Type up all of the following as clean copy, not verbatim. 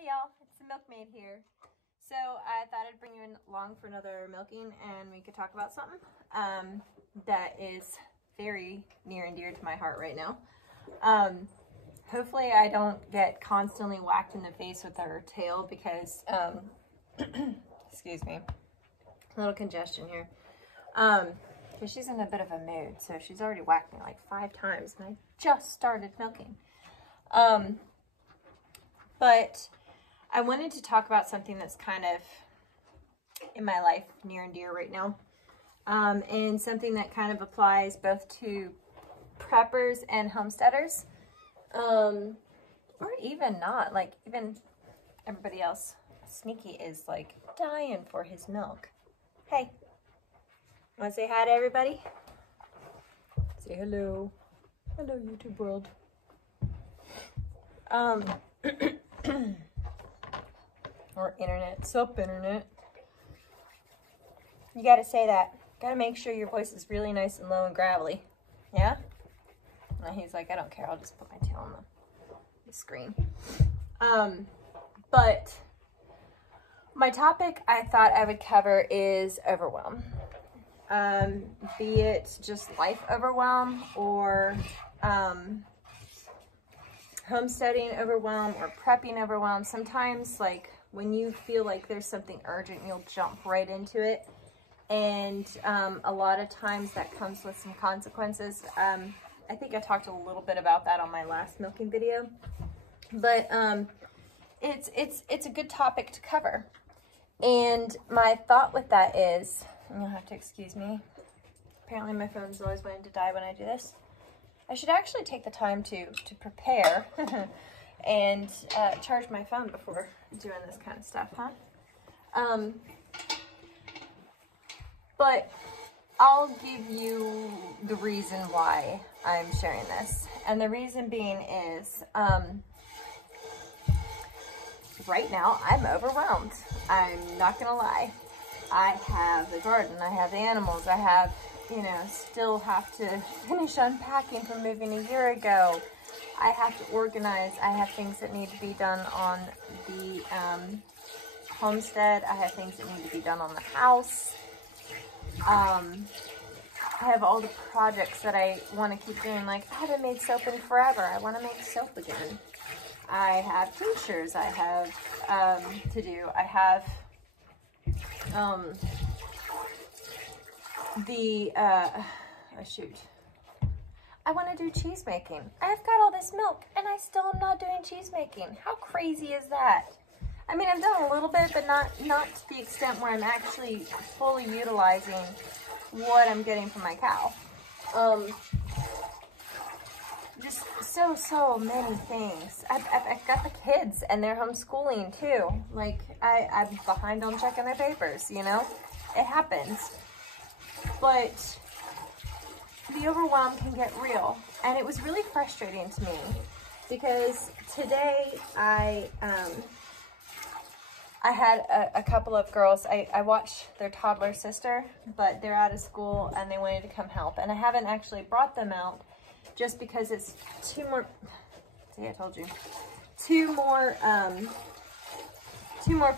Hey y'all, it's the milkmaid here. So I thought I'd bring you along for another milking and we could talk about something that is very near and dear to my heart right now. Hopefully I don't get constantly whacked in the face with her tail because, excuse me, a little congestion here. Because she's in a bit of a mood, so she's already whacked me like 5 times and I just started milking. But I wanted to talk about something that's kind of in my life near and dear right now. And something that kind of applies both to preppers and homesteaders. Or even not, like even everybody else. Sneaky is like dying for his milk. Hey, wanna say hi to everybody? Say hello. Hello, YouTube world. Or internet, internet. You gotta say that. Gotta make sure your voice is really nice and low and gravelly. Yeah? And he's like, I don't care, I'll just put my tail on the screen. But my topic I thought I would cover is overwhelm. Be it just life overwhelm or homesteading overwhelm or prepping overwhelm. Sometimes, like, when you feel like there's something urgent, you'll jump right into it. And a lot of times that comes with some consequences. I think I talked a little bit about that on my last milking video. But it's a good topic to cover. And my thought with that is, and you'll have to excuse me, apparently my phone's always wanting to die when I do this. I should actually take the time to prepare and charge my phone before doing this kind of stuff, huh? But I'll give you the reason why I'm sharing this. And the reason being is, right now I'm overwhelmed. I'm not gonna lie. I have the garden, I have the animals, I have, you know, still have to finish unpacking from moving a year ago. I have to organize. I have things that need to be done on the homestead. I have things that need to be done on the house. I have all the projects that I want to keep doing. Like, I haven't made soap in forever. I want to make soap again. I have tinctures I have to do. I have shoot. I want to do cheese making. I've got all this milk and I still am not doing cheese making. How crazy is that? I mean, I've done a little bit, but not to the extent where I'm actually fully utilizing what I'm getting from my cow. Just so many things. I've got the kids and they're homeschooling too. Like, I'm behind on checking their papers, you know? It happens. But the overwhelm can get real. And it was really frustrating to me because today I had a couple of girls. I watched their toddler sister, but they're out of school and they wanted to come help. And I haven't actually brought them out just because it's two more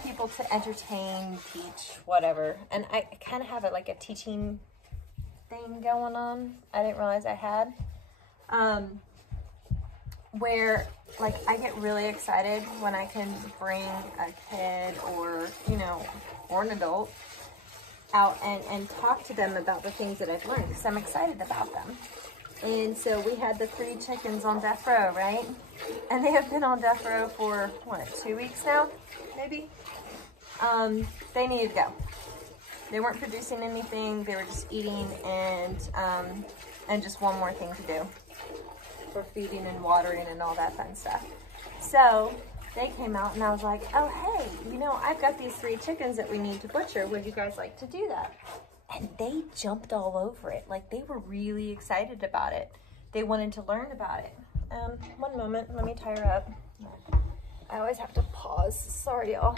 people to entertain, teach, whatever. And I kind of have it like a teaching thing going on. I didn't realize I had. Where, like, I get really excited when I can bring a kid or, you know, or an adult out and talk to them about the things that I've learned because I'm excited about them. And so we had the 3 chickens on death row, right? And they have been on death row for, what, 2 weeks now, maybe? They needed to go. They weren't producing anything. They were just eating and just one more thing to do for feeding and watering and all that fun stuff. So they came out and I was like, oh, hey, you know, I've got these 3 chickens that we need to butcher. Would you guys like to do that? And they jumped all over it. Like, they were really excited about it. They wanted to learn about it. One moment, let me tie her up. I always have to pause. Sorry, y'all.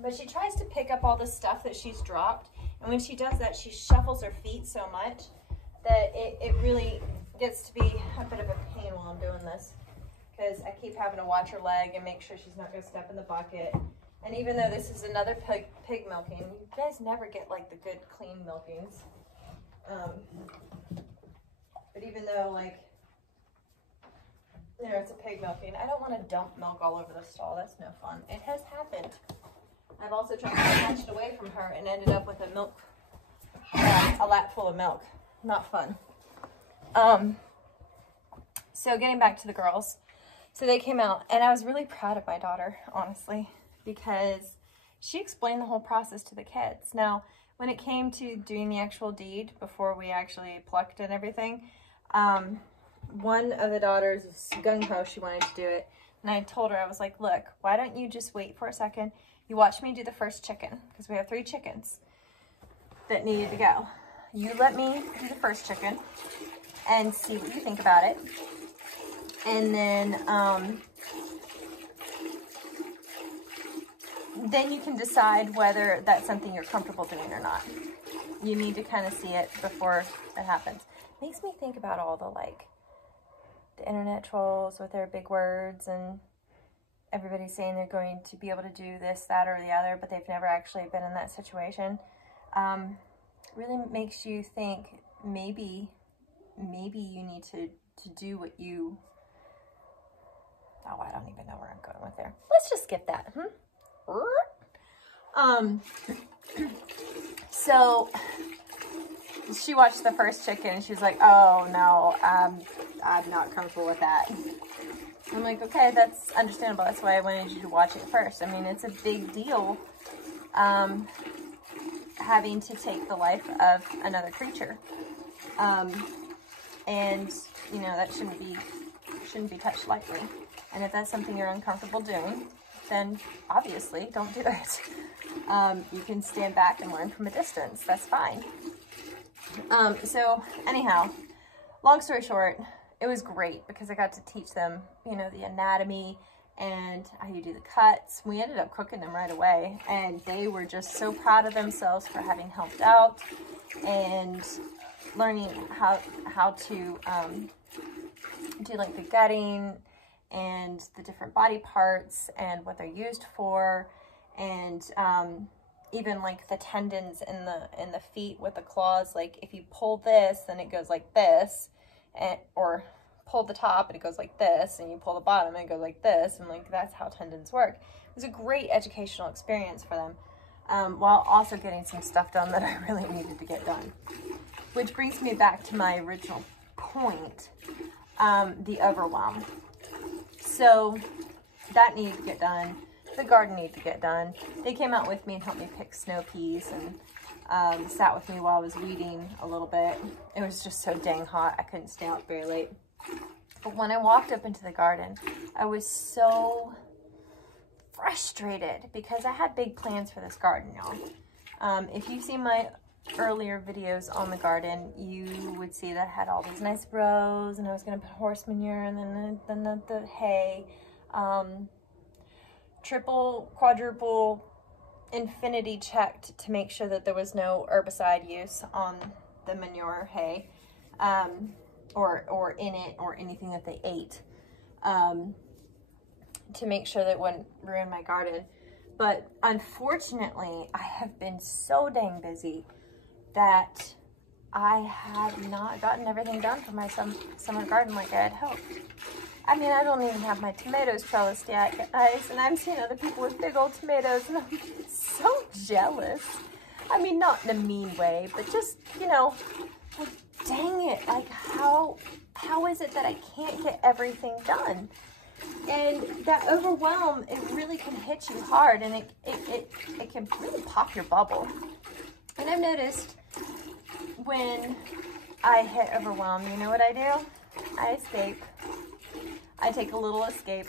But she tries to pick up all the stuff that she's dropped. And when she does that, she shuffles her feet so much that it really gets to be a bit of a pain while I'm doing this. because I keep having to watch her leg and make sure she's not going to step in the bucket. And even though this is another pig milking, you guys never get like the good clean milkings. But even though like, you know, it's a pig milking, I don't want to dump milk all over the stall. That's no fun. It has happened. I've also tried to snatch it away from her and ended up with a lap full of milk. Not fun. So getting back to the girls. So they came out, and I was really proud of my daughter, honestly, because she explained the whole process to the kids. Now, when it came to doing the actual deed, before we actually plucked and everything, one of the daughters was gung-ho, she wanted to do it. And I told her, I was like, look, why don't you just wait for a second? You watch me do the first chicken, because we have 3 chickens that needed to go. You let me do the first chicken and see what you think about it. And then you can decide whether that's something you're comfortable doing or not. You need to kind of see it before it happens. Makes me think about all the the internet trolls with their big words and everybody saying they're going to be able to do this, that, or the other, but they've never actually been in that situation. Really makes you think maybe you need to do what you... Oh, I don't even know where I'm going with there. Let's just skip that. So she watched the first chicken and she was like, oh no, I'm not comfortable with that. I'm like, okay, that's understandable. That's why I wanted you to watch it first. I mean, it's a big deal having to take the life of another creature. And you know, that shouldn't be touched lightly. And if that's something you're uncomfortable doing, then obviously don't do it. You can stand back and learn from a distance. That's fine. So anyhow, long story short, it was great because I got to teach them, you know, the anatomy and how you do the cuts. We ended up cooking them right away, and they were just so proud of themselves for having helped out and learning how to do like the gutting and the different body parts and what they're used for, and even like the tendons in the feet with the claws. Like if you pull this, then it goes like this, or pull the top and it goes like this, and you pull the bottom and it goes like this, and like that's how tendons work. It was a great educational experience for them, while also getting some stuff done that I really needed to get done. Which brings me back to my original point, the overwhelm. So that needed to get done. The garden needed to get done. They came out with me and helped me pick snow peas, and sat with me while I was weeding a little bit. It was just so dang hot, I couldn't stay out very late. But when I walked up into the garden, I was so frustrated because I had big plans for this garden, y'all. If you've seen my earlier videos on the garden, you would see that I had all these nice rows, and I was going to put horse manure, and then the hay, triple, quadruple, infinity checked to make sure that there was no herbicide use on the manure hay, or in it, or anything that they ate, to make sure that it wouldn't ruin my garden. But unfortunately, I have been so dang busy that I have not gotten everything done for my summer garden like I had hoped. I mean, I don't even have my tomatoes trellised yet, guys, and I'm seeing other people with big old tomatoes, and I'm so jealous. I mean, not in a mean way, but just, you know, like, dang it, like, how is it that I can't get everything done? And that overwhelm, it really can hit you hard, and it can really pop your bubble. And I've noticed when I hit overwhelm, you know what I do? I escape. I take a little escape.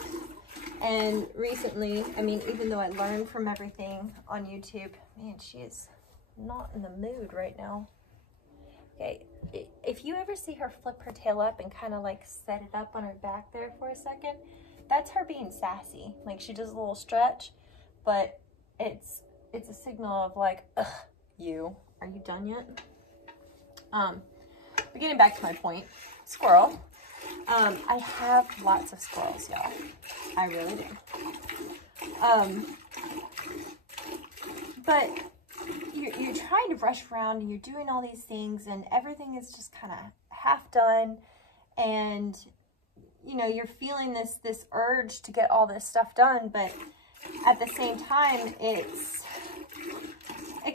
And recently, I mean, even though I learned from everything on YouTube, man, she is not in the mood right now. Okay, if you ever see her flip her tail up and kind of like set it up on her back there for a second, that's her being sassy. Like, she does a little stretch, but it's a signal of like, ugh, are you done yet? But getting back to my point, squirrel. I have lots of squirrels, y'all. I really do. But you're trying to rush around and you're doing all these things and everything is just kind of half done, and you know, you're feeling this urge to get all this stuff done, but at the same time it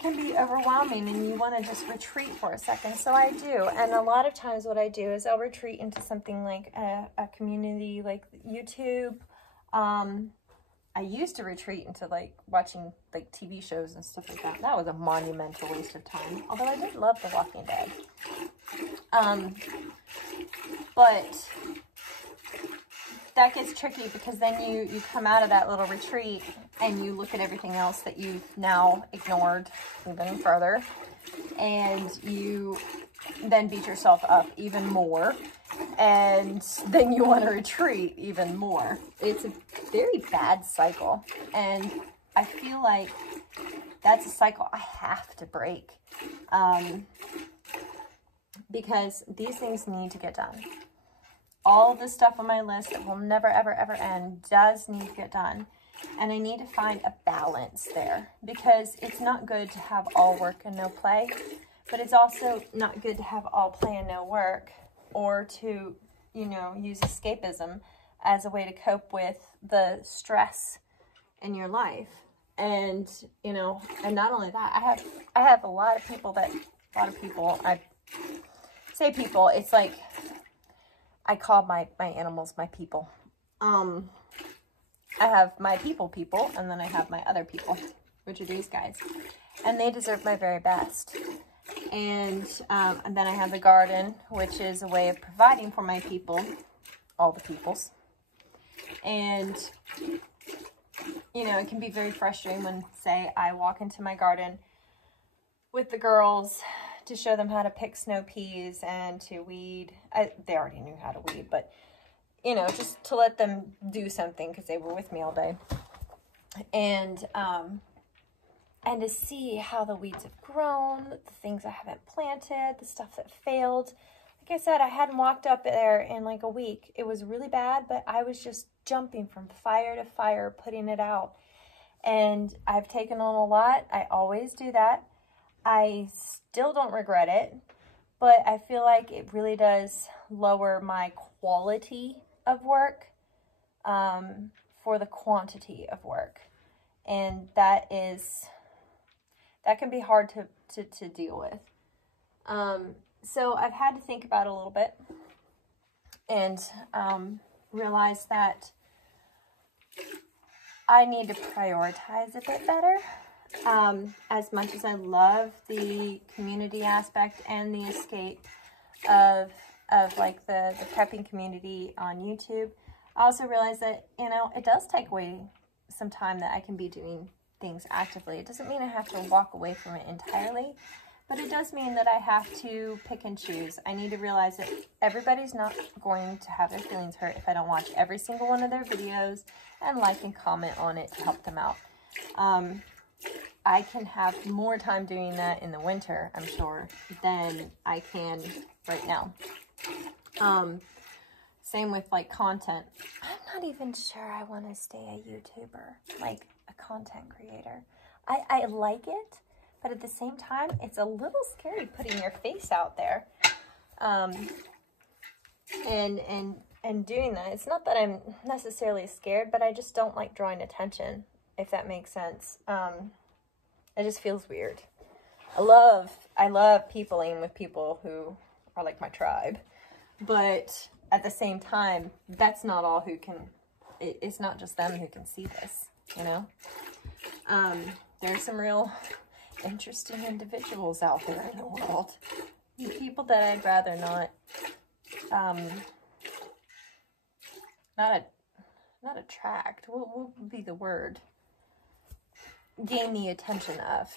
can be overwhelming and you want to just retreat for a second. So I do, and a lot of times what I do is I'll retreat into something like a community like YouTube. I used to retreat into like watching like TV shows and stuff like that. That was a monumental waste of time, although I did love The Walking Dead. But that gets tricky because then you come out of that little retreat and you look at everything else that you've now ignored even further, and you then beat yourself up even more, and then you want to retreat even more. It's a very bad cycle, and I feel like that's a cycle I have to break, because these things need to get done. All of the stuff on my list that will never, ever, ever end does need to get done. And I need to find a balance there, because it's not good to have all work and no play, but it's also not good to have all play and no work, or to, you know, use escapism as a way to cope with the stress in your life. And, you know, and not only that, I have a lot of people, I say people, it's like, I call my animals my people. I have my people, and then I have my other people, which are these guys. And they deserve my very best. And then I have the garden, which is a way of providing for my people, all the peoples. And, you know, it can be very frustrating when, say, I walk into my garden with the girls to show them how to pick snow peas and to weed. They already knew how to weed, but, you know, just to let them do something because they were with me all day. And to see how the weeds have grown, the things I haven't planted, the stuff that failed. Like I said, I hadn't walked up there in like a week. It was really bad, but I was just jumping from fire to fire, putting it out. And I've taken on a lot. I always do that. I still don't regret it, but I feel like it really does lower my quality of work for the quantity of work. And that can be hard to deal with. So I've had to think about it a little bit and realize that I need to prioritize a bit better. As much as I love the community aspect and the escape of like the prepping community on YouTube, I also realize that, you know, it does take away some time that I can be doing things actively. It doesn't mean I have to walk away from it entirely, but it does mean that I have to pick and choose. I need to realize that everybody's not going to have their feelings hurt if I don't watch every single one of their videos and like and comment on it to help them out. I can have more time doing that in the winter, I'm sure, than I can right now. Same with like content. I'm not even sure I want to stay a YouTuber, like a content creator. I like it, but at the same time, it's a little scary putting your face out there. And doing that. It's not that I'm necessarily scared, but I just don't like drawing attention, if that makes sense. It just feels weird. I love peopling with people who are like my tribe, but at the same time, that's not all who can, it's not just them who can see this, you know? There's some real interesting individuals out there in the world. People that I'd rather not attract, what would be the word? Gain the attention of.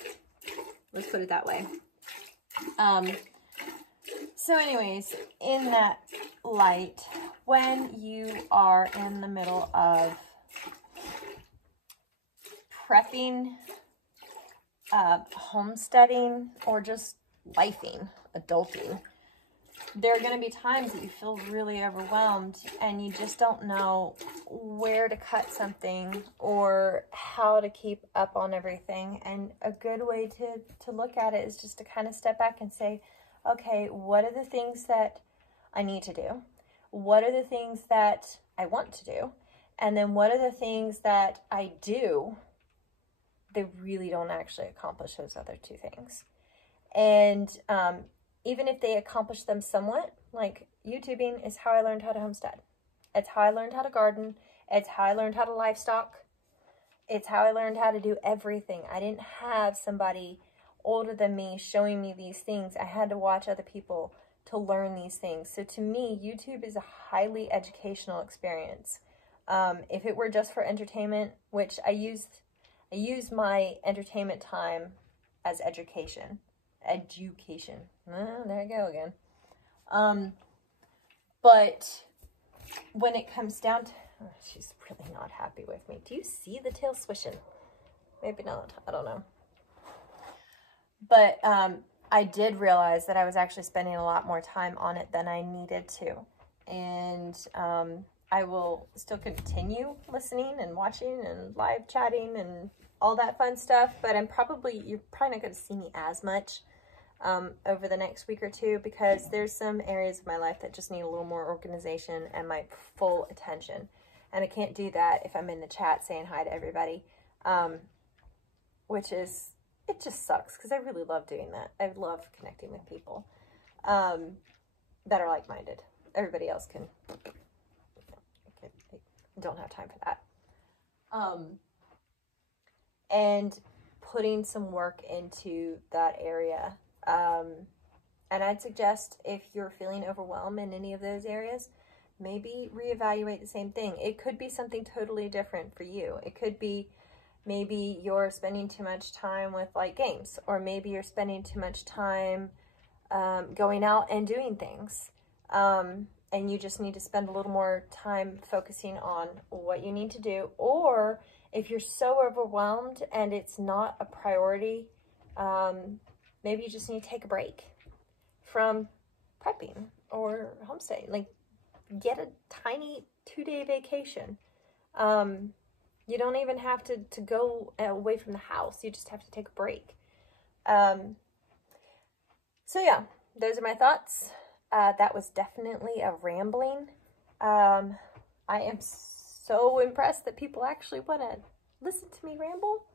Let's put it that way. So anyways, in that light, when you are in the middle of prepping, homesteading, or just lifing, adulting, there are going to be times that you feel really overwhelmed and you just don't know where to cut something or how to keep up on everything. And a good way to look at it is just to kind of step back and say, okay, what are the things that I need to do? What are the things that I want to do? And then what are the things that I do that really don't actually accomplish those other two things? And even if they accomplish them somewhat, like YouTubing is how I learned how to homestead. It's how I learned how to garden. It's how I learned how to livestock. It's how I learned how to do everything. I didn't have somebody older than me showing me these things. I had to watch other people to learn these things. So to me, YouTube is a highly educational experience. If it were just for entertainment, which I use my entertainment time as education. There I go again. But when it comes down to, oh, she's really not happy with me. Do you see the tail swishing? Maybe not. I don't know. But I did realize that I was actually spending a lot more time on it than I needed to. And I will still continue listening and watching and live chatting and all that fun stuff. But you're probably not going to see me as much over the next week or two, because there's some areas of my life that just need a little more organization and my full attention. And I can't do that if I'm in the chat saying hi to everybody, which is, it just sucks because I really love doing that. I love connecting with people that are like-minded. Everybody else don't have time for that. And putting some work into that area. And I'd suggest, if you're feeling overwhelmed in any of those areas, maybe reevaluate the same thing. It could be something totally different for you. It could be maybe you're spending too much time with like games, or maybe you're spending too much time going out and doing things. And you just need to spend a little more time focusing on what you need to do. Or if you're so overwhelmed and it's not a priority, maybe you just need to take a break from prepping or homesteading. Like, get a tiny 2-day vacation. You don't even have to go away from the house. You just have to take a break. So yeah, those are my thoughts. That was definitely a rambling. I am so impressed that people actually want to listen to me ramble.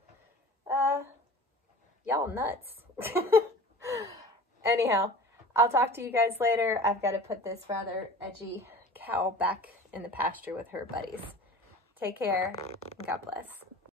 Y'all nuts. Anyhow, I'll talk to you guys later. I've got to put this rather edgy cow back in the pasture with her buddies. Take care, and God bless.